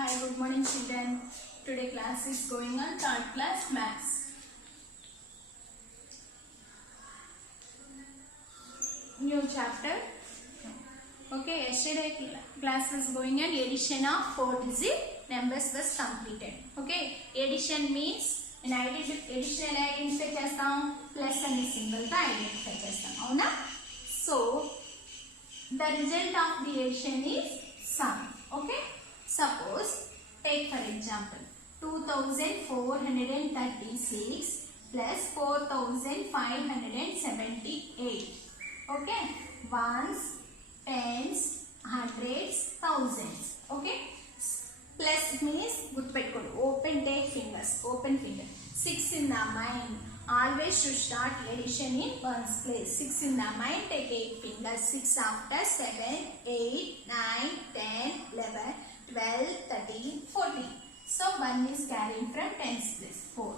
Hi, good morning children. Today class is going on third class maths. New chapter. Okay, yesterday class was going on addition of 4-digit numbers was completed. Okay, addition means in addition identify chestam plus and symbol to identify chestam. Avuna? So the result of the addition is sum. Okay, suppose take for example 2436 plus 4578. Okay, ones, tens, hundreds, thousands. Okay, plus means good petcode. Open take fingers. Open finger. 6 in the mind. Always should start addition in ones place. 6 in the mind. Take 8 fingers. 6 after 7, 8, 9, 10, 11, 12, 13, 14. So 1 is carrying from tens place. 4.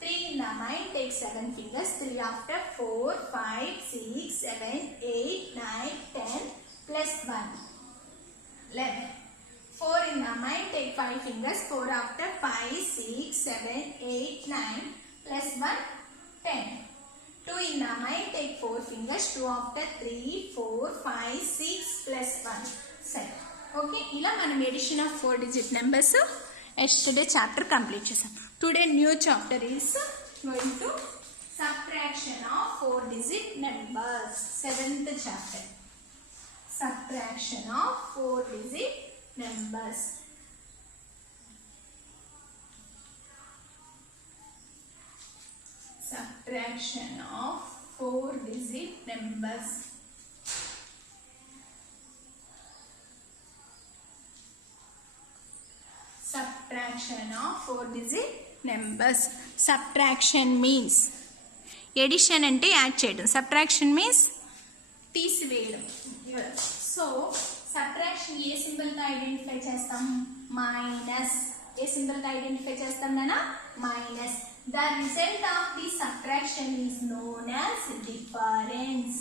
3 in the mind, take 7 fingers. 3 after 4, 5, 6, 7, 8, 9, 10 plus 1, 11. 4 in the mind, take 5 fingers. 4 after 5, 6, 7, 8, 9 plus 1, 10. 2 in the mind, take 4 fingers. 2 after 3, 4, 5, 6 plus 1, 7. Okay, ila manam addition of 4-digit numbers yesterday chapter complete chesam. Today new chapter is going to subtraction of 4-digit numbers. 7th chapter. Subtraction of 4-digit numbers. Subtraction of 4-digit numbers. Subtraction of 4-digit numbers. Subtraction means addition ante add cheyadam. Subtraction means తీసివేయడం. So subtraction ఏ symbol తో identify చేస్తాం? Minus. ఏ symbol తో identify చేస్తాం నానా? Minus. The result of the subtraction is known as difference.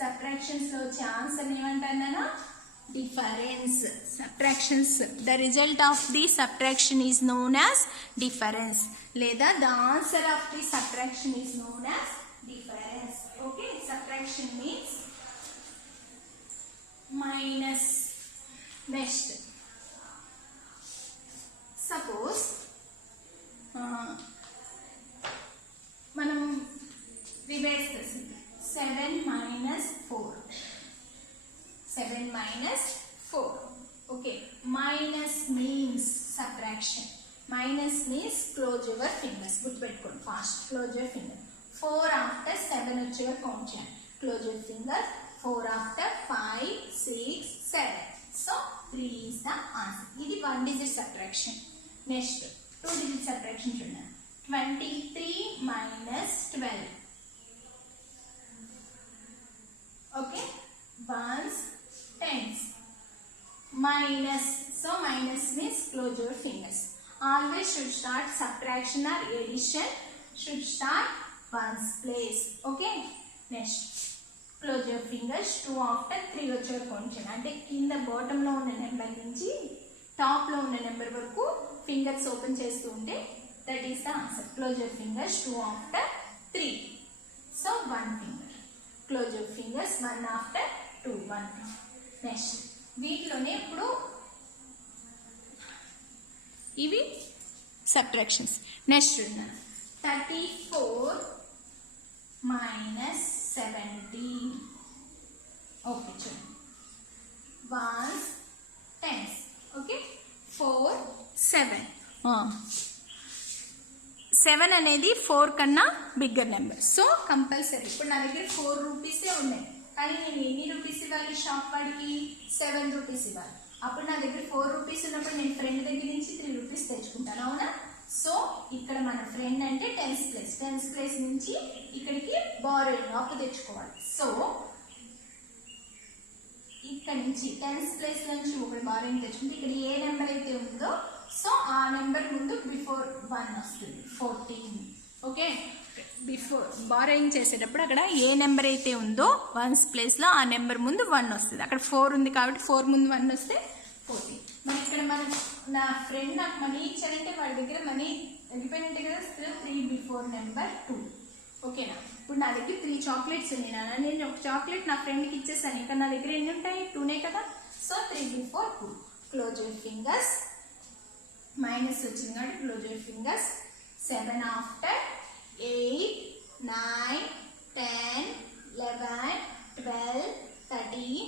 Subtractions లో వచ్చే answer ఏమంటారు నానా? Difference. Subtractions. The result of the subtraction is known as difference. Leda the answer of the subtraction is known as difference. Okay, subtraction means minus. Next, suppose manam reverse this. 7 minus 4. 7 minus 4. Okay, minus means subtraction. Minus means close your fingers. Good pettukondi fast. Close your finger. 4 after 7 వచ్చి count చేయండి. Close your finger. 4 after 5, 6, 7. So 3 is the answer. ఇది 1-digit subtraction. Next 2-digit subtraction చూడండి. 23 minus 12. Okay, ones, tens. Minus. So minus means close your fingers. Always should start subtraction or addition should start ones place. Okay, next close your fingers. 2 after 3 వచ్చే కొంచెం అంటే కింద bottom లో ఉన్న number నుంచి top లో ఉన్న నెంబర్ వరకు ఫింగర్స్ ఓపెన్ చేస్తూ ఉంటే that is the answer. Close your fingers. 2 after 3. So 1 finger. Close your fingers. 1 after 2. 1 finger. Next వీటిలోనే ఇప్పుడు ఇవి సబ్ట్రాక్షన్స్. Next 34 minus 17. ఓకే చూడండి. 1 10. ఓకే 4 7. 7 అనేది 4 కన్నా బిగ్గర్ నెంబర్. సో కంపల్సరీ ఇప్పుడు నా దగ్గర 4 రూపీసే ఉన్నాయి కానీ నేను ఎన్ని రూపీస్ ఇవ్వాలి షాప్ వాడికి? 7 రూపీస్ ఇవ్వాలి. అప్పుడు నా దగ్గర 4 రూపీస్ ఉన్నప్పుడు నేను ఫ్రెండ్ దగ్గర నుంచి 3 రూపీస్ తెచ్చుకుంటాను. అవునా? సో ఇక్కడ మన ఫ్రెండ్ అంటే టెన్స్ ప్లేస్ నుంచి ఇక్కడికి బారోయింగ్ అప్పు తెచ్చుకోవాలి. సో ఇక్కడ నుంచి టెన్స్ ప్లేస్ నుంచి ఒకటి బారోయింగ్ తెచ్చుకుంటే ఇక్కడ ఏ నెంబర్ అయితే ఉందో సో ఆ నెంబర్ ముందు బిఫోర్ 1 వస్తుంది. 14. ఓకే, బిఫోర్ బారోయింగ్ చేసేటప్పుడు అక్కడ ఏ నెంబర్ అయితే ఉందో వన్స్ ప్లేస్లో ఆ నెంబర్ ముందు 1 వస్తుంది. అక్కడ 4 ఉంది కాబట్టి 4 ముందు 1 వస్తే 14. మరి ఇక్కడ మనం నా ఫ్రెండ్ నాకు మనీ ఇచ్చారంటే వాడి దగ్గర మనీ వెళ్ళిపోయినట్టే కదా. Still 3 before number 2. ఓకేనా? ఇప్పుడు నా దగ్గర 3 చాక్లెట్స్ ఉన్నాయి నాన్న, నేను ఒక చాక్లెట్ నా ఫ్రెండ్కి ఇచ్చేసాను. ఇక్కడ నా దగ్గర ఎన్ని ఉంటాయి? 2నే కదా. So 3 before 2. Close your fingers. Minus వచ్చింది కాబట్టి క్లోజ్ యువర్ ఫింగర్స్. 7 ఆఫ్టర్ 8 9 10 11 12 13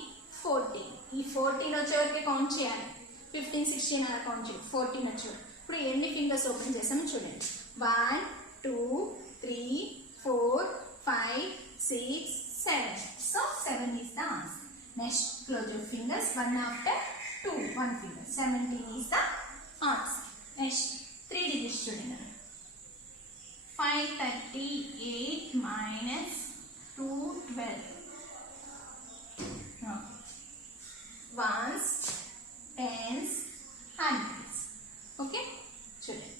14. ఈ 14 వచ్చే వరకే కౌంట్ చేయాలి. 15 16 అలా కౌంట్ చేయాలి. 14 వచ్చేవారు. ఇప్పుడు ఎన్ని ఫింగర్స్ ఓపెన్ చేసామో చూడండి. 1 2 3 4 5 6 7. So 7 is the answer. Next, close your fingers. 1 after 2, 1 finger. 17 is the answer. Next, 3 digits student. 538 minus 212. No. Ones, tens, hundreds. Okay? Children.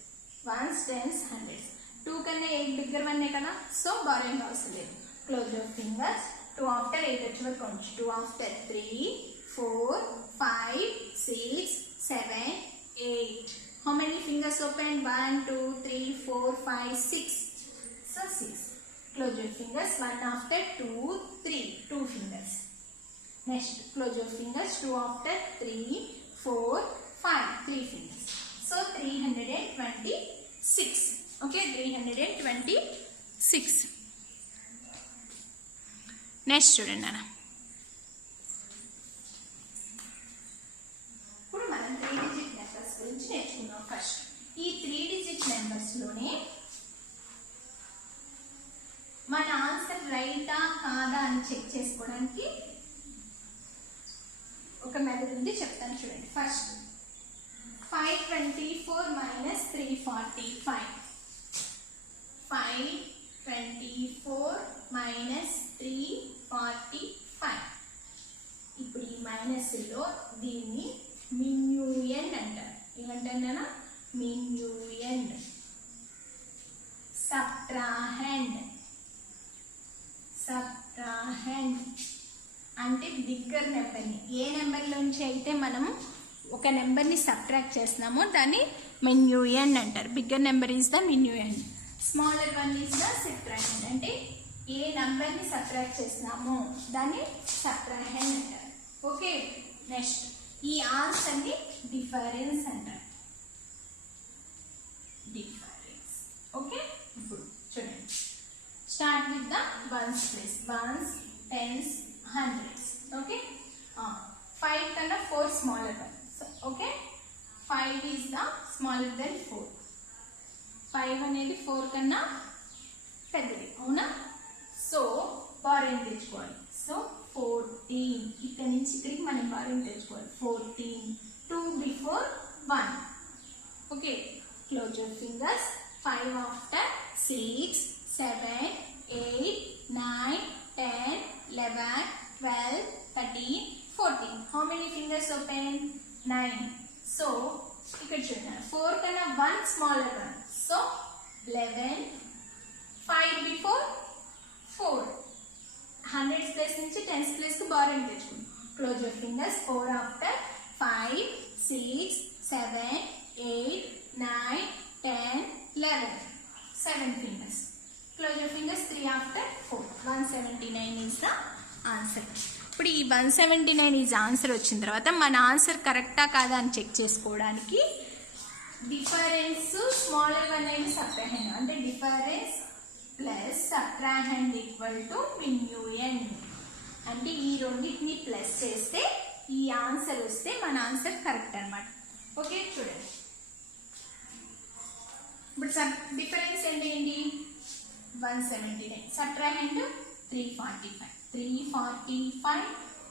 Ones, tens, hundreds. 2 కన్నా 8 బిగ్గర్ వన్ కదా. So borrowing అవసరం లేదు. Close your fingers. 2 after 8 వచ్చే వరకు count. 2 after 3 4 5 6 7 8. How many fingers open? 1 2 3 4 5 6. So 6. Close your fingers. 1 after 2 3. 2 fingers. Next, close your fingers. 2 after 3 4 5. 3 fingers. So 326. Okay, 326. Next student Nana. ఇప్పుడు మనం 3 digit numbers గురించి నేర్చుకుందాం. First ఈ 3 digit numbers లోనే మన answer రైటా కాదా అని చెక్ చేసుకోవడానికి ఒక మెథడ్ ఉంది, చెప్తాను చూడండి. First 524 minus 345. 524 minus 345. ఇప్పుడు ఈ మైనస్లో దీన్ని మిన్యూయన్ అంటారు. ఏమంటారు? మిన్యూయన్. సబ్ట్రాహెండ్. సబ్ట్రాహెండ్ అంటే బిగ్గర్ నెంబర్ని, ఏ నెంబర్లోంచి అయితే మనం ఒక నెంబర్ని సబ్ట్రాక్ట్ చేస్తున్నామో దాన్ని మిన్యూయన్ అంటారు. Bigger number is the minuend. Smaller one is the subtrahend. అంటే ఏ నెంబర్ని సబ్ట్రాక్ట్ చేస్తున్నామో దాన్ని సబ్ట్రాహెండ్ అంటారు. ఓకే. నెక్స్ట్, ఈ ఆన్సర్ని డిఫరెన్స్ అంటారు. డిఫరెన్స్. ఓకే. ఇప్పుడు చూడండి. Start with the ones place. Ones, tens, hundreds. Okay. 5 కన్నా 4 smaller one. So, okay. 5 is the smaller than 4. 5 అనేది 4 కన్నా పెద్దది, అవునా? సో బారోయింగ్ తెచ్చుకోవాలి. సో 14. ఇక్కడ నుంచి ఇక్కడికి మనం బారోయింగ్ తెచ్చుకోవాలి. 14. 2 before 1. Okay. Close your fingers. 5 after 6 7 8 9 10 11 12 13 14. How many fingers open? 9. So ఇక్కడ చూడండి. 4 కన్నా 1 smaller one. So 11. 5 before 4. 100s place నుంచి 10s place కు బారోయింగ్ తెచ్చుకోండి. Close your fingers. 4 after 5 6 7 8 9 10 11. 7 fingers. Close your fingers. 3 after 4. 179 is the answer. ఇప్పుడు ఈ 179 is answer వచ్చిన తర్వాత మన ఆన్సర్ కరెక్టా కాదా అని చెక్ చేసుకోవడానికి డిఫరెన్స్ స్మాలర్ వన్ అనేది సబ్ట్రాహెండ్. అంటే difference plus subtrahend equal to minuend. అంటే ఈ రెండింటిని ప్లస్ చేస్తే ఈ ఆన్సర్ వస్తే మన ఆన్సర్ కరెక్ట్ అనమాట. ఓకే. చూడండి. ఇప్పుడు డిఫరెన్స్ ఏంటి? 179. Subtrahend 345. 345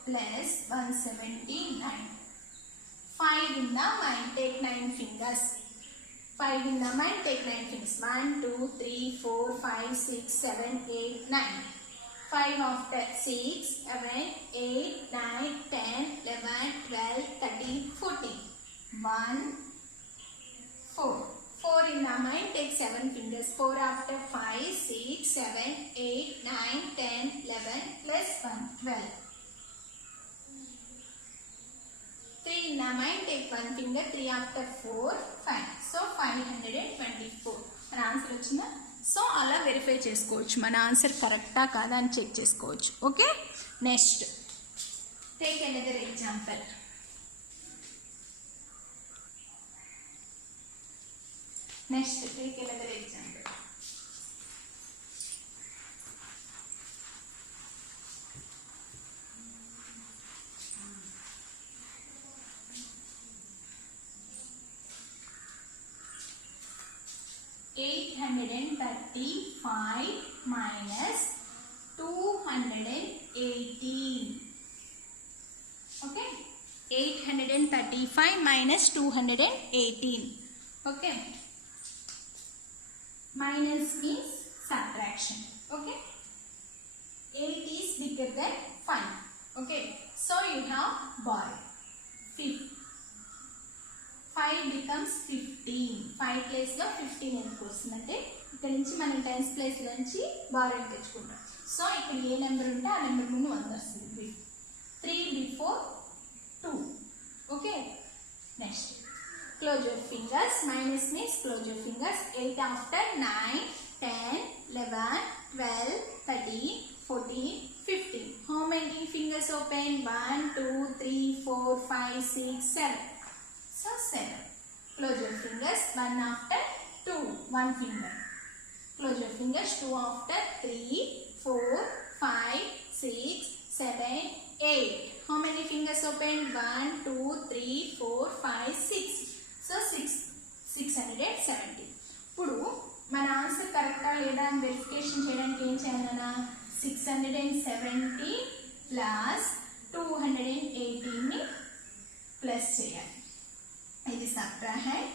plus 179. 5 in the mind, take 9 fingers. 5 in the mind, take 9 fingers. 1 2 3 4 5 6 7 8 9. 5 after 6 7 8 9 10 11 12 13 14. 1 4. 4 in the mind, take 7 fingers. 4 after 5 6 7 8 9 10 11 plus 1 12. 3 in the mind, take one finger, 3 after 4, 5. So 524. మన answer వచ్చిందా? So అలా verify చేసుకోవచ్చు మన answer కరెక్టా కాదా అని check చేసుకోవచ్చు. Okay, next take another example. Next take another example. $835 minus 218. Okay, 835 minus 218. Okay, minus means subtraction. Okay, 8 is bigger than 5. Okay, so you have borrowed 5 becomes 15. 5 place లో 15 ఎందుకు వస్తుందంటే ఇక్కడ నుంచి మనం టెన్స్ ప్లేస్ నుంచి బారోయింగ్ తెచ్చుకుంటాం. So ఇక్కడ ఏ number ఉంటే ఆ నెంబర్ ముందు 1 వస్తుంది. 3 before 2. Okay, next close your fingers. Minus means close your fingers. 8 after 9, 10, 11, 12, 13, 14, 15. How many fingers open? 1, 2, 3, 4, 5, 6, 7. So 7. Close your fingers. 1 after 2, 1 finger. Close your fingers. 2 after 3, 4, 5, 6, 7, 8. How many fingers open? 1, 2, 3, 4, 5, 6. So 670. ఇప్పుడు మన answer కరెక్టా లేదా అని verification చేయడానికి ఏం చేయాలన్నా 670 plus 218ని plus చేయాలి. ఇది subtrahend,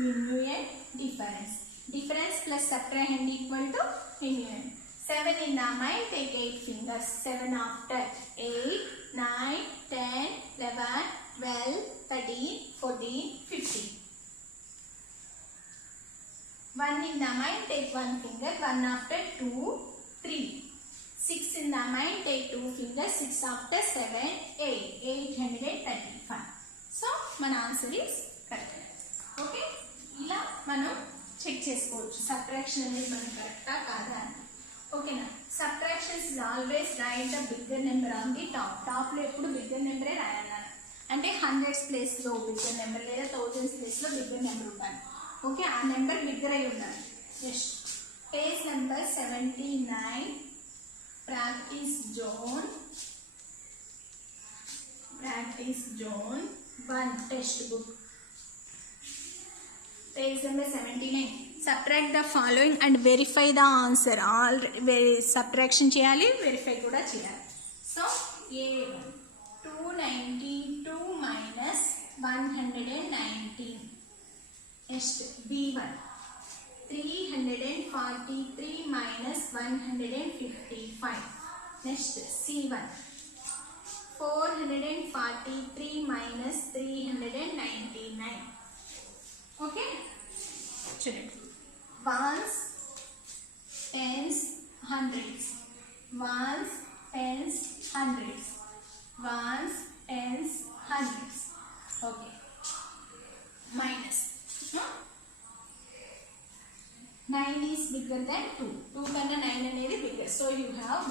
minuend, difference. Difference plus subtrahend equal to minuend. 7 in the mind, take 8 fingers. 7 after 8, 9, 10, 11, 12, 13, 14, 15. 1 in the mind, take 1 finger. 1 after 2, 3. 6 in the mind, take 2 fingers. 6 after 7, 8. 835. So, మన answer is correct. Okay, ఇలా మనం check చేసుకోవచ్చు subtraction అనేది మనం కరెక్టా కాదా అని. ఓకేనా, subtractions is always right the bigger number on the టాప్లో ఎప్పుడు బిగ్గర్ నెంబరే రాయాలన్నారు. అంటే హండ్రెడ్స్ ప్లేస్లో బిగ్గర్ నెంబర్ లేదా థౌజండ్స్ ప్లేస్లో బిగ్గర్ నెంబర్ ఉండాలి. ఓకే, ఆ నెంబర్ బిగ్గర్ అయి ఉండాలి. Next page number 79, practice zone 1 text book. Page number 79. Subtract the following and verify the answer. All subtraction cheyali, verify kuda cheyali. So A1 292 minus 119. Next B1 343 minus 155. Next C1 443 minus 399. Okay, చూడండి. Ones, tens, hundreds. Ones, tens, hundreds. Ones, tens, hundreds. Okay, minus 9 is bigger than 2. 2 కన్నా 9 అనేది bigger. So you have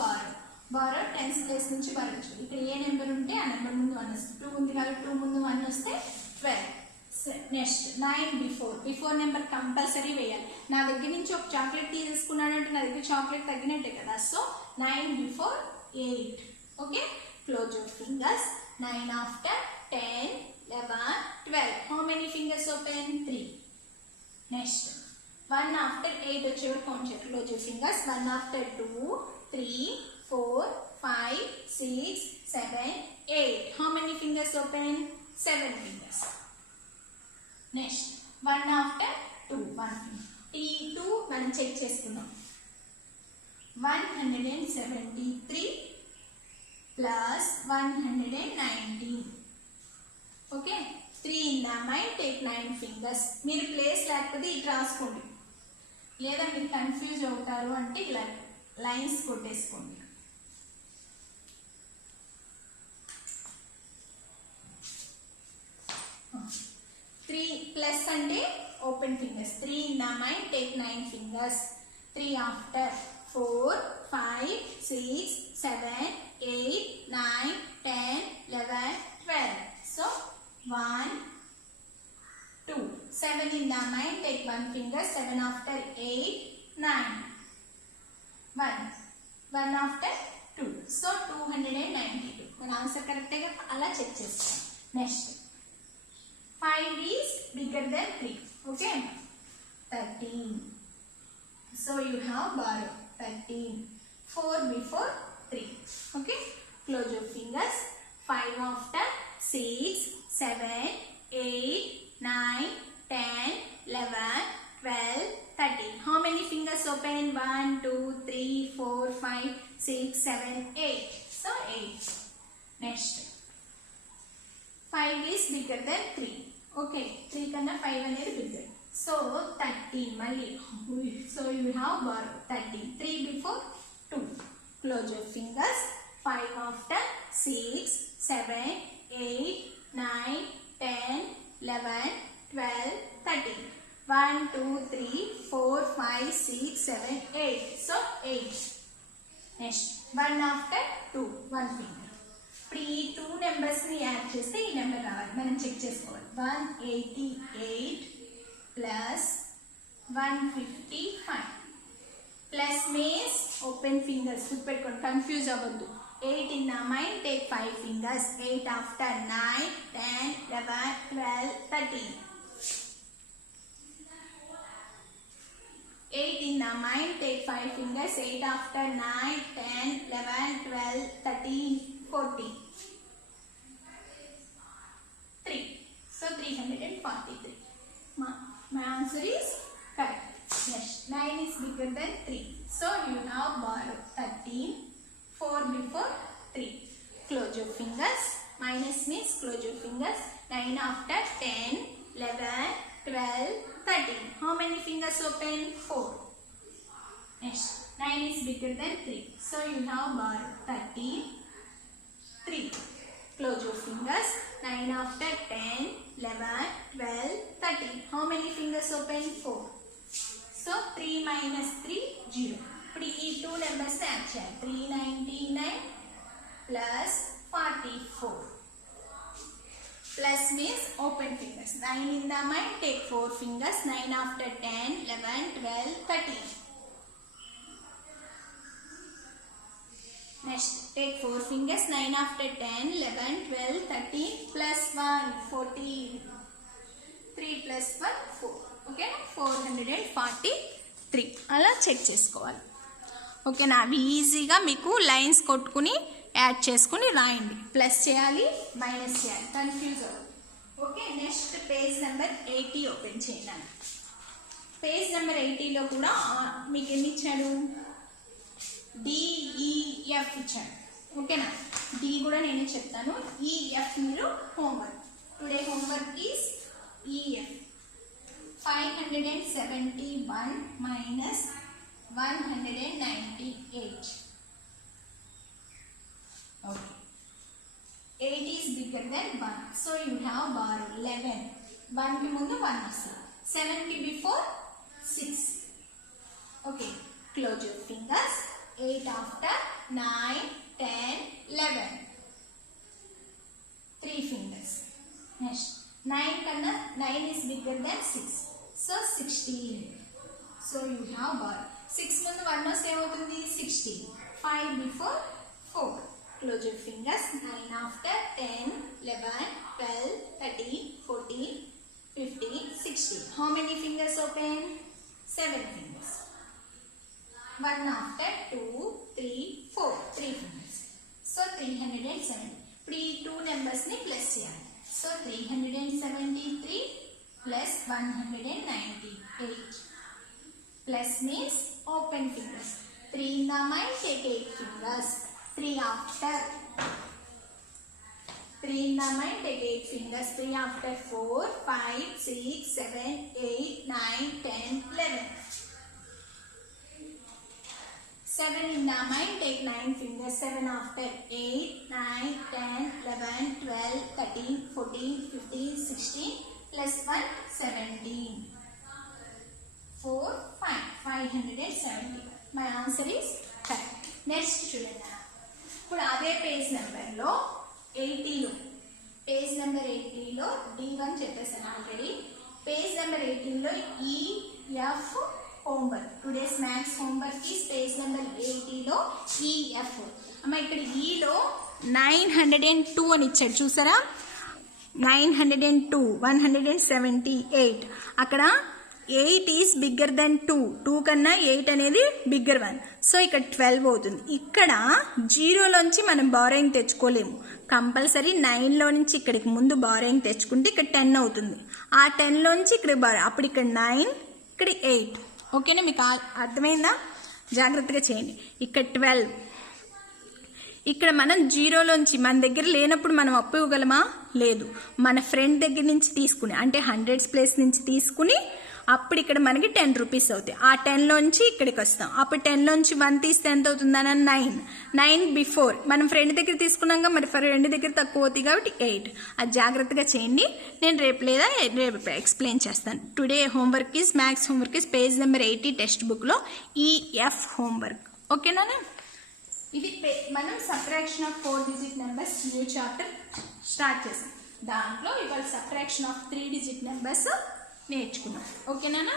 borrow tens place నుంచి బారొచ్చు. ఇక్కడ ఏ number ఉంటే ఆ number ముందు 1 వస్తుంది. 2 ఉంది కాబట్టి 2 ముందు 1 వస్తే 12. నెక్స్ట్ 9 బిఫోర్ నెంబర్ కంపల్సరీ వేయాలి. నా దగ్గర నుంచి ఒక చాక్లెట్ తీసుకున్నానంటే నా దగ్గర చాక్లెట్ తగ్గినట్టే కదా. So 9 before 8. Okay, close your fingers. 9 after 10, 11, 12. How many fingers open? 3. Next 1 after 8 వచ్చేవారు కౌంట్ చేయాలి. Close your fingers. 1 after 2, 3, 4, 5, 6, 7, 8. How many fingers open? 7 fingers. Next 1 after 2, 1 finger. T2 మనం చెక్ చేసుకుందాం. 173 plus 119. Okay, 3 in the mind, take 9 fingers. మీరు place లేకపోతే ఇటు రాసుకోండి, లేదా మీరు కన్ఫ్యూజ్ అవుతారు అంటే ఇలా lines కొట్టేసుకోండి. plus ante open fingers. 3 in the mind, take 9 fingers. 3 after 4, 5, 6, 7, 8, 9, 10, 11, 12. So 1, 2. 7 in the mind, take 1 finger. 7 after 8, 9. 1. 1 after 2. So 292. మన ఆన్సర్ కరెక్ట్గా అలా చెక్ చేస్తాం. Next 5 is bigger than 3. Okay, 13. So you have borrow 13. 4 before 3. Okay, close your fingers. 5 after 6, 7, 8, 9, 10, 11, 12, 13. How many fingers open? 1, 2, 3, 4, 5, 6, 7, 8. So 8. Next 5 is bigger than 3. Okay, 3 kanna 5 అనేది bigger. So 13 మళ్ళీ. So you have borrow 13. 3 before 2. Close your fingers. 5 after 6, 7, 8, 9, 10, 11, 12, 13. 1, 2, 3, 4, 5, 6, 7, 8. So 8. Next 1 after 2. 1 finger. ఇప్పుడు ఈ 2 నెంబర్స్ని add చేస్తే ఈ number రావాలి. మనం check చేసుకోవాలి. 188 plus 155 plus means open fingers గుర్తుపెట్టుకోండి, కన్ఫ్యూజ్ అవ్వద్దు. 8 in the mind, take 5 fingers. 8 after 9, 10, 11, 12, 13. 8 in the mind, take 5 fingers. 8 after 9, 10, 11, 12, 13, 14. 3. So 343. My answer is correct. Yes, 9 is bigger than 3. So you have borrowed 13. 4 before 3. Close your fingers. Minus means close your fingers. 9 after 10, 11, 12, 13. How many fingers open? 4. Next, 9 is bigger than 3. So you have borrowed 13, 3. Close your fingers. 9 after 10, 11, 12, 13. How many fingers open? 4. So 3 minus 3, 0. ఇప్పుడు ఈ 2 numbers add చేయాలి. 399 plus 44 plus means open fingers. 9 in the mind, take 4 fingers. 9 after 10, 11, 12, 13. Next, take 4 fingers. 9 after 10, 11, 12, 13 plus 1, 14. 3 plus 1, 4. Okay, 443. అలా check చేసుకోవాలి. ఓకేనా, అవి ఈజీగా మీకు lines కొట్టుకుని యాడ్ చేసుకుని రాయండి. ప్లస్ చేయాలి, మైనస్ చేయాలి, కన్ఫ్యూజ్ అవ్వదు. Okay, next page number 80 open చేయండి. పేజ్ నెంబర్ 80లో కూడా మీకు ఎన్ని ఇచ్చాడు? DEF ఇచ్చాడు. ఓకేనా, డి కూడా నేనే చెప్తాను. EF మీరు homework. Today homework is EF. 571 minus 198. Okay. 8 is bigger than 1. So you have borrowed 11. 1 ki mundu 1 vastadi. 7 ki before 6. Okay. Close your fingers. 8 after 9, 10, 11. 3 fingers. Next. 9 is bigger than 6. So 16. So you have borrowed. 6 mundu 1 vaste evavutundi 16. 5 before 4. Close your fingers. 9 after 10, 11, 12, 13, 14, 15, 16. How many fingers open? 7 fingers. 1 after 2, 3, 4. 3 fingers. So 370. ఇప్పుడు ఈ 2 numbers ని plus చేయాలి. So 373 plus 198. Plus means open fingers. 3 in the mind, take 8 fingers. 3 after 3 in the mind, take 8 fingers. 3 after 4, 5, 6, 7, 8, 9, 10, 11. 7 in the mind, take 9 fingers. 7 after 8, 9, 10, 11, 12, 13, 14, 15, 16 plus 1, 17. 570. My answer is correct. Next చూడండి అన్న, ఇప్పుడు అదే page నెంబర్లో 80లో page number 80లో D1 చెప్పేసాను already. Page number 18లో EF homework, today's maths homework is page number 80లో EF. అమ్మ ఇక్కడ ఈలో 902 అని ఇచ్చాడు చూసారా, 902, 178. అక్కడ 8 ఈజ్ బిగ్గర్ దెన్ 2, 2 కన్నా 8 అనేది బిగ్గర్ 1, సో ఇక్కడ 12 అవుతుంది. ఇక్కడ 0లోంచి మనం బారోయింగ్ తెచ్చుకోలేము, కంపల్సరీ 9లో నుంచి ఇక్కడికి ముందు బారోయింగ్ తెచ్చుకుంటే ఇక్కడ 10 అవుతుంది. ఆ 10లోంచి ఇక్కడ అప్పుడు ఇక్కడ 9, ఇక్కడ 8. ఓకేనా, మీకు అర్థమైందా? జాగ్రత్తగా చేయండి. ఇక్కడ 12, ఇక్కడ మనం 0లోంచి మన దగ్గర లేనప్పుడు మనం అప్పు ఇవ్వగలమా? లేదు. మన ఫ్రెండ్ దగ్గర నుంచి తీసుకుని, అంటే 100s ప్లేస్ నుంచి తీసుకుని అప్పుడు ఇక్కడ మనకి 10 రూపీస్ అవుతాయి. ఆ 10లోంచి ఇక్కడికి వస్తాం, అప్పుడు 10లోంచి 1 తీస్తే ఎంత అవుతుందన్న 9. 9 బిఫోర్ మనం ఫ్రెండ్ దగ్గర తీసుకున్నాక, మరి ఫ్రెండ్ దగ్గర తక్కువ అవుతాయి కాబట్టి 8. అది జాగ్రత్తగా చేయండి. నేను రేపు ఎక్స్ప్లెయిన్ చేస్తాను. Today homework is maths homework is page number 80 text బుక్లో EF హోంవర్క్. ఓకేనా? ఇది మనం subtraction of 4 digit numbers new chapter start చేసాం. దాంట్లో ఇవాళ సబ్ట్రాక్షన్ ఆఫ్ 3 డిజిట్ నెంబర్స్ నేర్చుకున్నాం. ఓకేనా?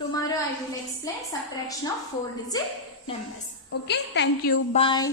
Tomorrow I will explain subtraction of 4 digit numbers. Okay, thank you, bye.